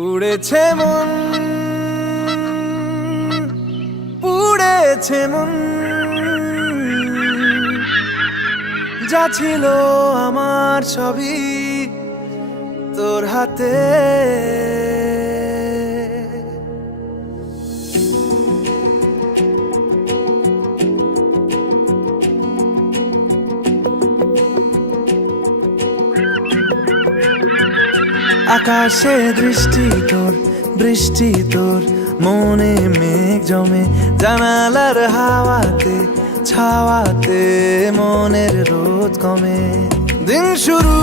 উড়েছে মন, পুড়েছে মন, যা ছিল আমার সবই তোর হাতে। আকাশে দৃষ্টি তোর, বৃষ্টি তোর, মনে মেঘ জমে, জানালার হাওয়াতে ছাওয়াতে মনের রোদ কমে। দিন শুরু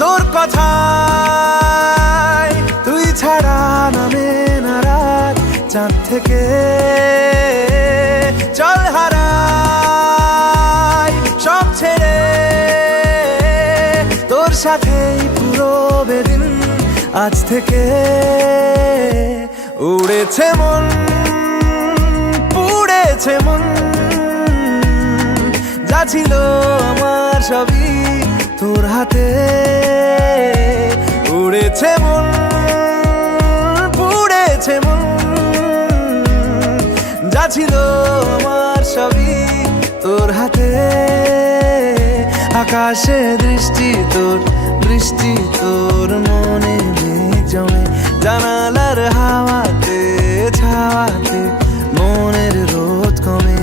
তোর কথায়, তুই ছাড়া নামে না রাত, চাঁদ থেকে চল হারাই সব ছেড়ে, তোর সাথেই পুরো বেদিন আজ থেকে। উড়েছে মন, পুড়েছে মন, যা ছিল আমার সবই তোর হাতে। উড়েছে মন, পুড়েছে মন, যা ছিল আমার সবই তোর হাতে। আকাশে দৃষ্টি তোর, বৃষ্টি তোর, মনে মেঘ জমে, জানালার হাওয়াতে ছাওয়াতে মনের রোদ কমে।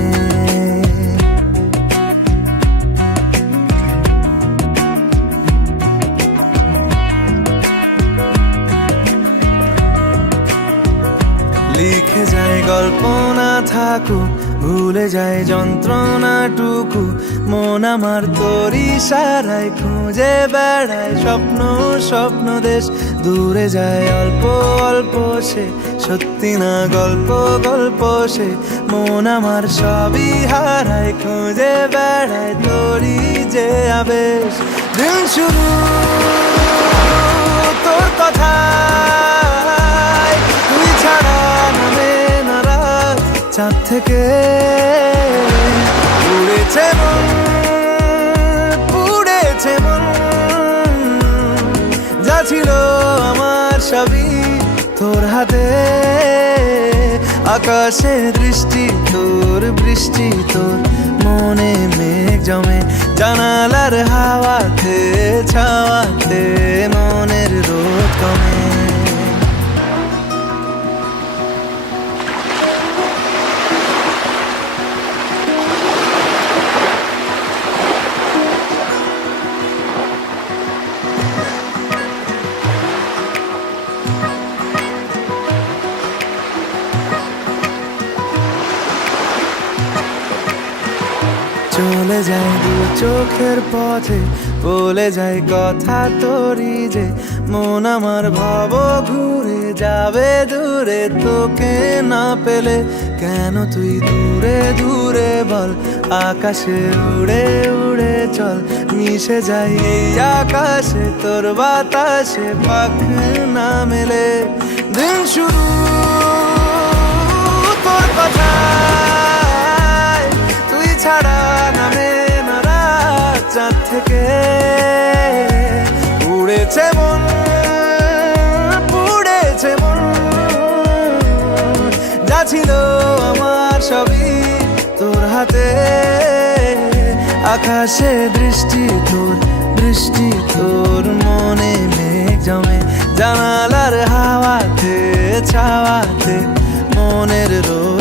লিখে যায় গল্প না থাকুক, ভুলে যায় যন্ত্রণাটুকু, মন আমার তোর ইশারায় খুঁজে বেড়ায় স্বপ্ন স্বপ্ন দেশ। দূরে যায় অল্প অল্প সে, সত্যি না গল্প গল্প সে, মন আমার সবই হারায় খুঁজে বেড়ায় তোরই যে আবেশ। দিন শুরু তোর কথায়, তুই ছাড়া নামে না রাত, চাঁদ থেকে উড়েছে মন, পুড়েছে মন, যা ছিল আমার সবই তোর হাতে। আকাশে দৃষ্টি তোর, বৃষ্টি তোর, মনে মেঘ জমে, জানালার হাওয়াতে ছাওয়াতে মনের রোদ কমে। চলে যায় দু চোখের পথে, বলে যায় কথা তোরই যে, মন আমার ভাব ঘুরে যাবে দূরে তোকে না পেলে। কেন তুই দূরে দূরে বল, আকাশে উড়ে উড়ে চল, মিশে যাই এই আকাশে তোর বাতাসে, পাখ না মেলে। দিন শুরু তোর কথায়, তুই ছাড়া নামে না রাত, চাঁদ থেকে উড়েছে মন, পুড়েছে মন, যা ছিল আমার সবই তোর হাতে। আকাশে দৃষ্টি তোর, বৃষ্টি তোর, মনে মেঘ জমে, জানালার হাওয়াতে ছাওয়াতে মনের রোদ